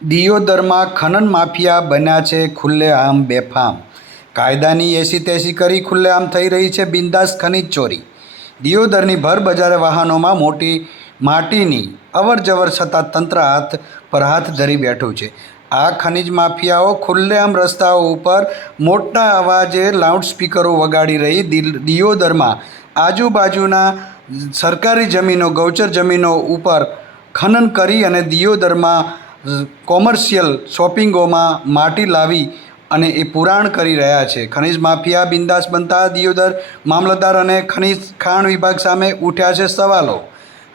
દિયોદરમાં ખનન માફિયા બન્યા છે ખુલ્લેઆમ બેફામ। કાયદાની એસી તેસી કરી ખુલ્લેઆમ થઈ રહી છે બિંદાસ ખનીજ ચોરી। દિયોદરની ભર બજારે વાહનોમાં મોટી માટીની અવરજવર છતાં તંત્ર હાથ પર હાથ ધરી બેઠું છે। આ ખનીજ માફિયાઓ ખુલ્લેઆમ રસ્તાઓ ઉપર મોટા અવાજે લાઉડસ્પીકરો વગાડી રહી દિયોદરમાં આજુબાજુના સરકારી જમીનો ગૌચર જમીનો ઉપર ખનન કરી અને દિયોદરમાં કોમર્શિયલ શોપિંગોમાં માટી લાવી અને એ પુરાણ કરી રહ્યા છે। ખનીજ માફિયા બિંદાસ બનતા દિયોદર મામલતદાર અને ખનીજ ખાણ વિભાગ સામે ઉઠ્યા છે સવાલો।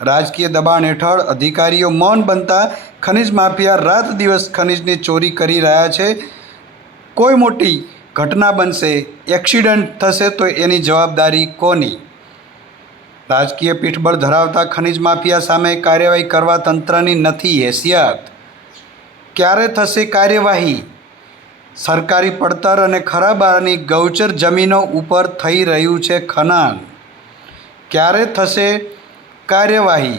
રાજકીય દબાણ હેઠળ અધિકારીઓ મૌન બનતા ખનીજ માફિયા રાત દિવસ ખનીજની ચોરી કરી રહ્યા છે। કોઈ મોટી ઘટના બનશે, એક્સિડન્ટ થશે તો એની જવાબદારી કોની? રાજકીય પીઠબળ ધરાવતા ખનીજ માફિયા સામે કાર્યવાહી કરવા તંત્રની નથી હેસિયત। ક્યારે થશે કાર્યવાહી? સરકારી પડતર અને ખરાબાની ગૌચર જમીનો ઉપર થઈ રહ્યું છે ખનન। ક્યારે થશે કાર્યવાહી?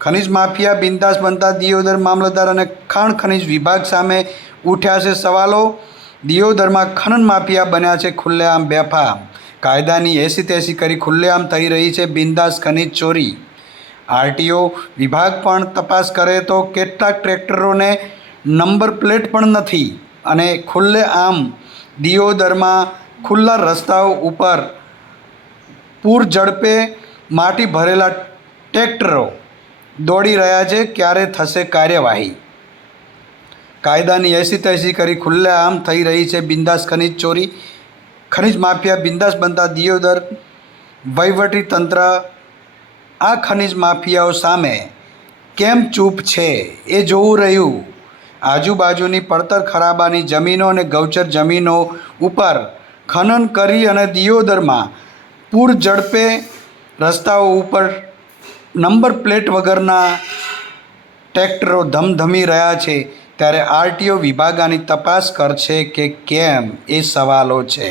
ખનીજ માફિયા બિંદાસ બનતા દિયોદર મામલતદાર અને ખાણ ખનીજ વિભાગ સામે ઉઠ્યા છે સવાલો। દિયોદરમાં ખનન માફિયા બન્યા છે ખુલ્લેઆમ બેફામ। કાયદાની એસી તેસી કરી ખુલ્લેઆમ થઈ રહી છે બિંદાસ ખનીજ ચોરી। આરટીઓ વિભાગ પણ તપાસ કરે તો કેટલાક ટ્રેક્ટરોને નંબર પ્લેટ પણ નથી અને ખુલ્લેઆમ દિયોદરમાં ખુલ્લા રસ્તાઓ ઉપર પૂર ઝડપે માટી ભરેલા ટ્રેક્ટરો દોડી રહ્યા છે। ક્યારે થશે કાર્યવાહી? કાયદાની એસી તેસી કરી ખુલ્લેઆમ થઈ રહી છે બિંદાસ ખનીજ ચોરી। ખનીજ માફિયા બિંદાસ બનતા દિયોદર વહીવટી તંત્ર આ ખનીજ માફિયાઓ સામે કેમ ચૂપ છે એ જોવું રહ્યું। આજુબાજુની પડતર ખરાબાની જમીનો અને ગૌચર જમીનો ઉપર ખનન કરી અને દિયોદરમાં પૂર ઝડપે રસ્તાઓ ઉપર નંબર પ્લેટ વગરના ટ્રેક્ટરો ધમધમી રહ્યા છે ત્યારે આરટીઓ વિભાગ આની તપાસ કરશે કે કેમ એ સવાલો છે।